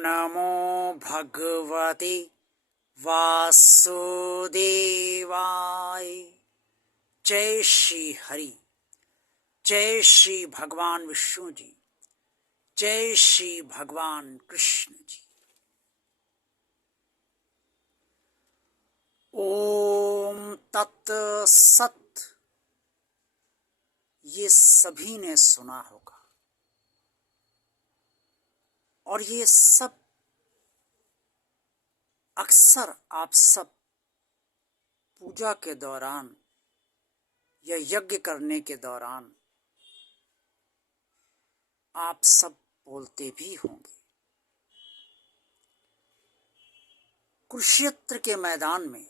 नमो भगवते वासुदेवाय। जय श्री हरि, जय श्री भगवान विष्णु जी, जय श्री भगवान कृष्ण जी। ओम तत्सत। ये सभी ने सुना होगा और ये सब अक्सर आप सब पूजा के दौरान या यज्ञ करने के दौरान आप सब बोलते भी होंगे। कुरुक्षेत्र के मैदान में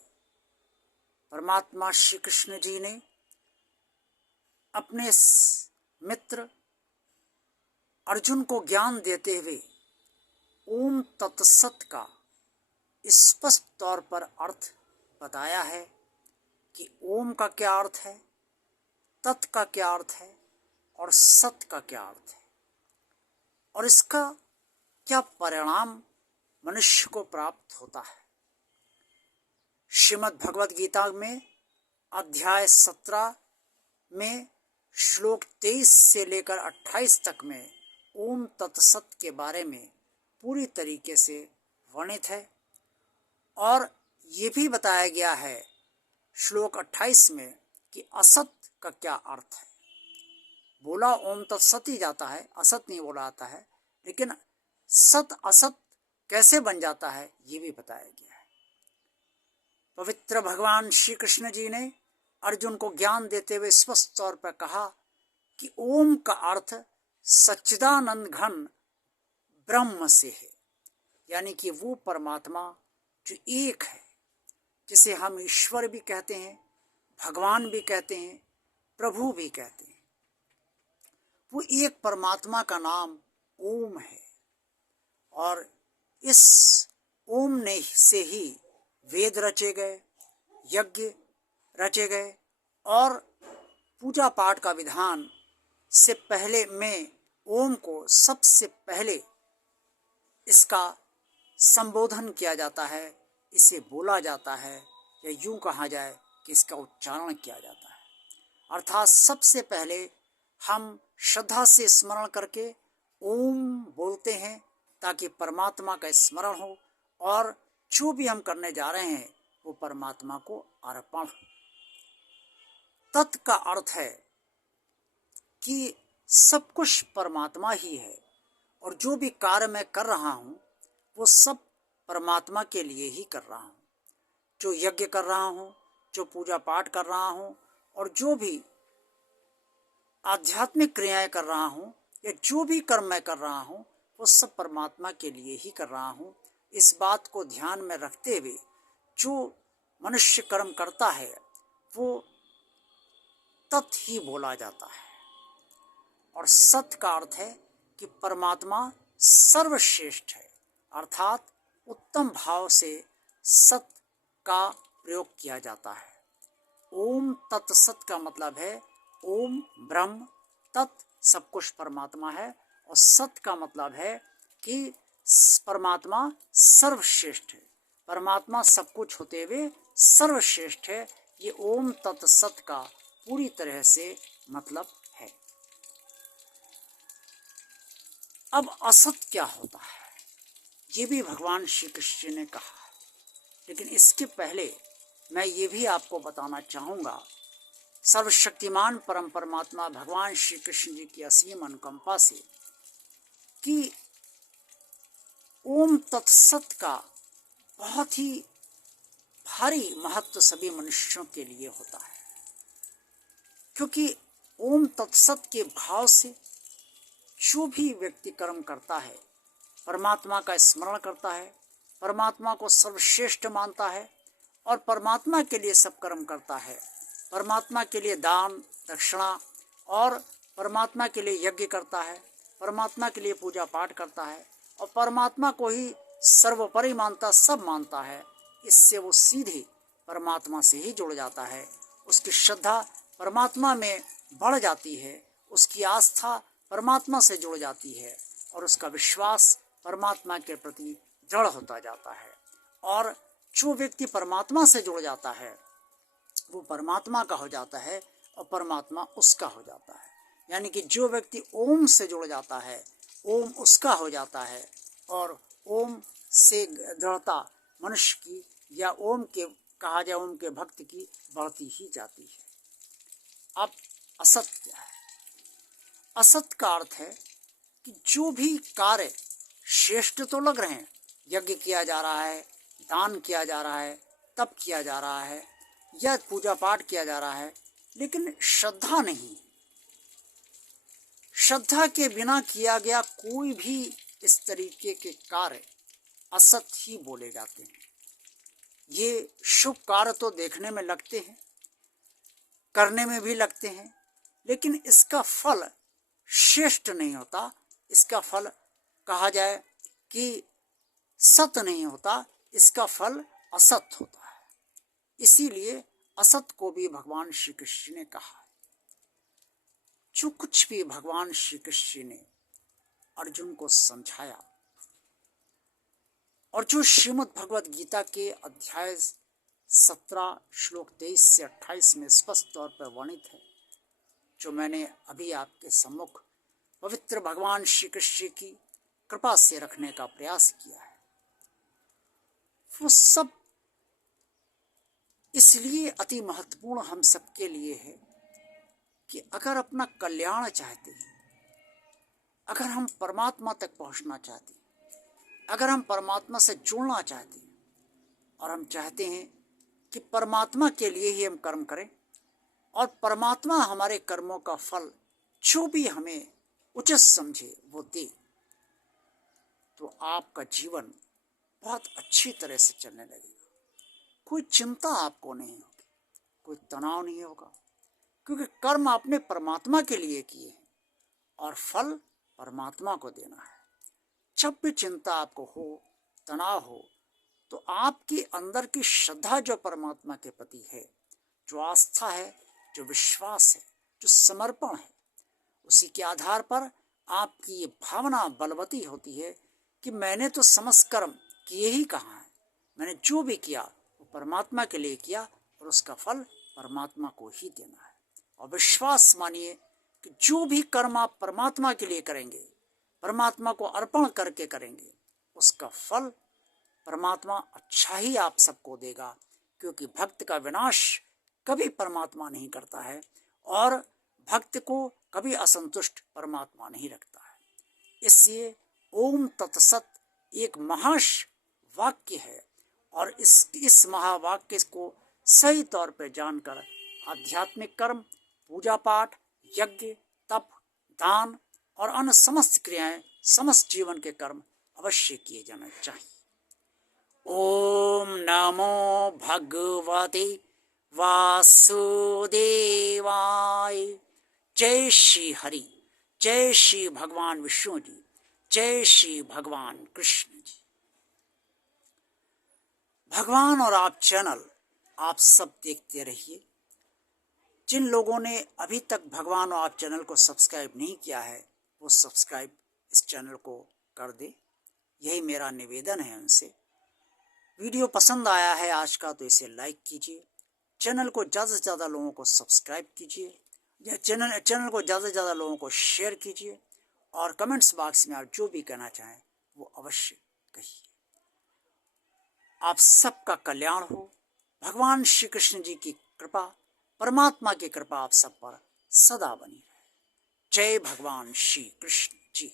परमात्मा श्री कृष्ण जी ने अपने मित्र अर्जुन को ज्ञान देते हुए ओम तत्सत का स्पष्ट तौर पर अर्थ बताया है कि ओम का क्या अर्थ है, तत् का क्या अर्थ है और सत का क्या अर्थ है और इसका क्या परिणाम मनुष्य को प्राप्त होता है। श्रीमद् भगवद गीता में अध्याय 17 में श्लोक 23 से लेकर 28 तक में ओम तत्सत के बारे में पूरी तरीके से वर्णित है और ये भी बताया गया है श्लोक 28 में कि असत का क्या अर्थ है। बोला ओम तत्सत ही जाता है, असत नहीं बोला जाता है, लेकिन सत असत कैसे बन जाता है ये भी बताया गया है। पवित्र भगवान श्री कृष्ण जी ने अर्जुन को ज्ञान देते हुए स्पष्ट तौर पर कहा कि ओम का अर्थ सच्चिदानंद घन ब्रह्म से है, यानी कि वो परमात्मा जो एक है, जिसे हम ईश्वर भी कहते हैं, भगवान भी कहते हैं, प्रभु भी कहते हैं। वो एक परमात्मा का नाम ओम है और इस ओम ने से ही वेद रचे गए, यज्ञ रचे गए और पूजा पाठ का विधान से पहले में ओम को सबसे पहले इसका संबोधन किया जाता है, इसे बोला जाता है या यूं कहा जाए कि इसका उच्चारण किया जाता है। अर्थात सबसे पहले हम श्रद्धा से स्मरण करके ओम बोलते हैं ताकि परमात्मा का स्मरण हो और जो भी हम करने जा रहे हैं वो परमात्मा को अर्पण हो। तत् का अर्थ है कि सब कुछ परमात्मा ही है और जो भी कार्य मैं कर रहा हूँ वो सब परमात्मा के लिए ही कर रहा हूँ। जो यज्ञ कर रहा हूँ, जो पूजा पाठ कर रहा हूँ और जो भी आध्यात्मिक क्रियाएं कर रहा हूँ या जो भी कर्म मैं कर रहा हूँ वो सब परमात्मा के लिए ही कर रहा हूँ। इस बात को ध्यान में रखते हुए जो मनुष्य कर्म करता है वो तत् ही बोला जाता है। और सत का अर्थ है कि परमात्मा सर्वश्रेष्ठ है, अर्थात उत्तम भाव से सत का प्रयोग किया जाता है। ओम तत्सत का मतलब है ओम ब्रह्म, तत् सब कुछ परमात्मा है और सत का मतलब है कि परमात्मा सर्वश्रेष्ठ है। परमात्मा सब कुछ होते हुए सर्वश्रेष्ठ है। ये ओम तत्सत का पूरी तरह से मतलब है। अब असत क्या होता है ये भी भगवान श्री कृष्ण ने कहा है, लेकिन इसके पहले मैं ये भी आपको बताना चाहूँगा सर्वशक्तिमान परम परमात्मा भगवान श्री कृष्ण जी की असीम अनुकंपा से कि ओम तत्सत का बहुत ही भारी महत्व सभी मनुष्यों के लिए होता है, क्योंकि ओम तत्सत के भाव से जो भी व्यक्ति कर्म करता है परमात्मा का स्मरण करता है, परमात्मा को सर्वश्रेष्ठ मानता है और परमात्मा के लिए सब कर्म करता है। परमात्मा के लिए दान दक्षिणा और परमात्मा के लिए यज्ञ करता है, परमात्मा के लिए पूजा पाठ करता है और परमात्मा को ही सर्वोपरि मानता, सब मानता है। इससे वो सीधे परमात्मा से ही जुड़ जाता है। उसकी श्रद्धा परमात्मा में बढ़ जाती है, उसकी आस्था परमात्मा से जुड़ जाती है और उसका विश्वास परमात्मा के प्रति दृढ़ होता जाता है। और जो व्यक्ति परमात्मा से जुड़ जाता है वो परमात्मा का हो जाता है और परमात्मा उसका हो जाता है। यानी कि जो व्यक्ति ओम से जुड़ जाता है ओम उसका हो जाता है और ओम से दृढ़ता मनुष्य की या ओम के कहा जाए ओम के भक्त की बढ़ती ही जाती है। अब असत क्या है? असत का अर्थ है कि जो भी कार्य श्रेष्ठ तो लग रहे हैं, यज्ञ किया जा रहा है, दान किया जा रहा है, तप किया जा रहा है या पूजा पाठ किया जा रहा है, लेकिन श्रद्धा नहीं। श्रद्धा के बिना किया गया कोई भी इस तरीके के कार्य असत ही बोले जाते हैं। ये शुभ कार्य तो देखने में लगते हैं, करने में भी लगते हैं, लेकिन इसका फल श्रेष्ठ नहीं होता। इसका फल कहा जाए कि सत नहीं होता, इसका फल असत होता है। इसीलिए असत को भी भगवान श्री कृष्ण ने कहा है। जो कुछ भी भगवान श्री कृष्ण ने अर्जुन को समझाया और जो श्रीमद् भगवद गीता के अध्याय 17 श्लोक 23 से 28 में स्पष्ट तौर पर वर्णित है, जो मैंने अभी आपके सम्मुख पवित्र भगवान श्री कृष्ण की कृपा से रखने का प्रयास किया है, वो सब इसलिए अति महत्वपूर्ण हम सबके लिए है कि अगर अपना कल्याण चाहते हैं, अगर हम परमात्मा तक पहुंचना चाहते हैं, अगर हम परमात्मा से जुड़ना चाहते हैं और हम चाहते हैं कि परमात्मा के लिए ही हम कर्म करें और परमात्मा हमारे कर्मों का फल जो भी हमें उचित समझे वो दे, तो आपका जीवन बहुत अच्छी तरह से चलने लगेगा। कोई चिंता आपको नहीं होगी, कोई तनाव नहीं होगा, क्योंकि कर्म आपने परमात्मा के लिए किए हैं और फल परमात्मा को देना है। जब भी चिंता आपको हो, तनाव हो, तो आपके अंदर की श्रद्धा जो परमात्मा के प्रति है, जो आस्था है, जो विश्वास है, जो समर्पण है, उसी के आधार पर आपकी ये भावना बलवती होती है कि मैंने तो समस्त कर्म किए ही कहाँ है, मैंने जो भी किया वो परमात्मा के लिए किया और उसका फल परमात्मा को ही देना है। और विश्वास मानिए कि जो भी कर्म आप परमात्मा के लिए करेंगे, परमात्मा को अर्पण करके करेंगे, उसका फल परमात्मा अच्छा ही आप सबको देगा, क्योंकि भक्त का विनाश कभी परमात्मा नहीं करता है और भक्त को कभी असंतुष्ट परमात्मा नहीं रखता है। इसलिए ओम तत्सत एक महाश वाक्य है और इस महावाक्य को सही तौर पर जानकर आध्यात्मिक कर्म, पूजा पाठ, यज्ञ, तप, दान और अन्य समस्त क्रियाएं, समस्त जीवन के कर्म अवश्य किए जाने चाहिए। ओम नमो भगवते वासुदेवाय। जय श्री हरि, जय श्री भगवान विष्णु जी, जय श्री भगवान कृष्ण जी। भगवान और आप चैनल आप सब देखते रहिए। जिन लोगों ने अभी तक भगवान और आप चैनल को सब्सक्राइब नहीं किया है, वो सब्सक्राइब इस चैनल को कर दे, यही मेरा निवेदन है उनसे। वीडियो पसंद आया है आज का तो इसे लाइक कीजिए, चैनल को ज़्यादा से ज़्यादा लोगों को सब्सक्राइब कीजिए, या चैनल को ज़्यादा से ज़्यादा लोगों को शेयर कीजिए और कमेंट्स बॉक्स में आप जो भी कहना चाहें वो अवश्य कहिए। आप सबका कल्याण हो, भगवान श्री कृष्ण जी की कृपा, परमात्मा की कृपा आप सब पर सदा बनी रहे। जय भगवान श्री कृष्ण जी।